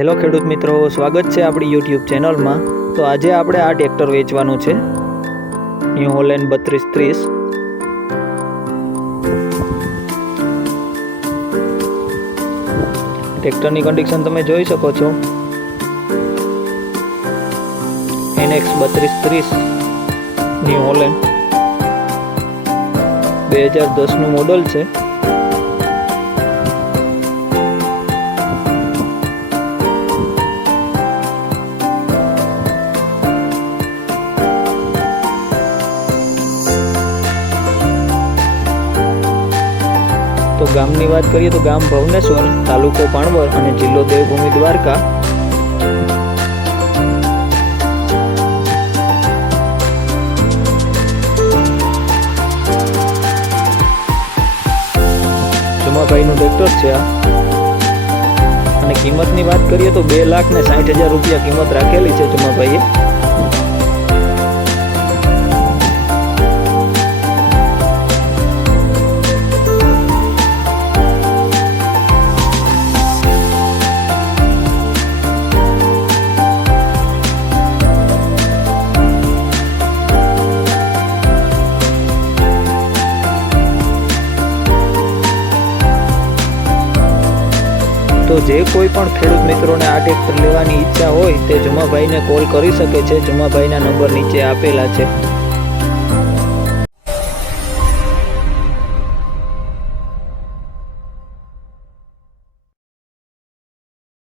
Hello ખેડૂત મિત્રો, સ્વાગત છે આપણી યુટ્યુબ ચેનલમાં। તો આજે આપણે આ ટ્રેક્ટર વેચવાનું છે, ન્યૂ હોલેન્ડ 3230। ટ્રેક્ટરની કન્ડિશન તમે જોઈ શકો છો। NX 3230 ન્યૂ હોલેન્ડ 2010નું મોડલ છે। તો ગામની વાત કરીએ તો ગામ ભવનેશ્વર, તાલુકો પાણવર અને જિલ્લો દેવભૂમિ દ્વારકા। જુમાભાઈનું ટ્રેક્ટર છે આ, અને કિંમતની વાત કરીએ તો 2,60,000 રૂપિયા કિંમત રાખેલી છે જુમાભાઈએ। તો જે કોઈ પણ ખેડૂત મિત્રોને આ ટ્રેક્ટર લેવાની ઈચ્છા હોય તે જુમાભાઈને કોલ કરી શકે છે। જુમાભાઈના નંબર નીચે આપેલા છે।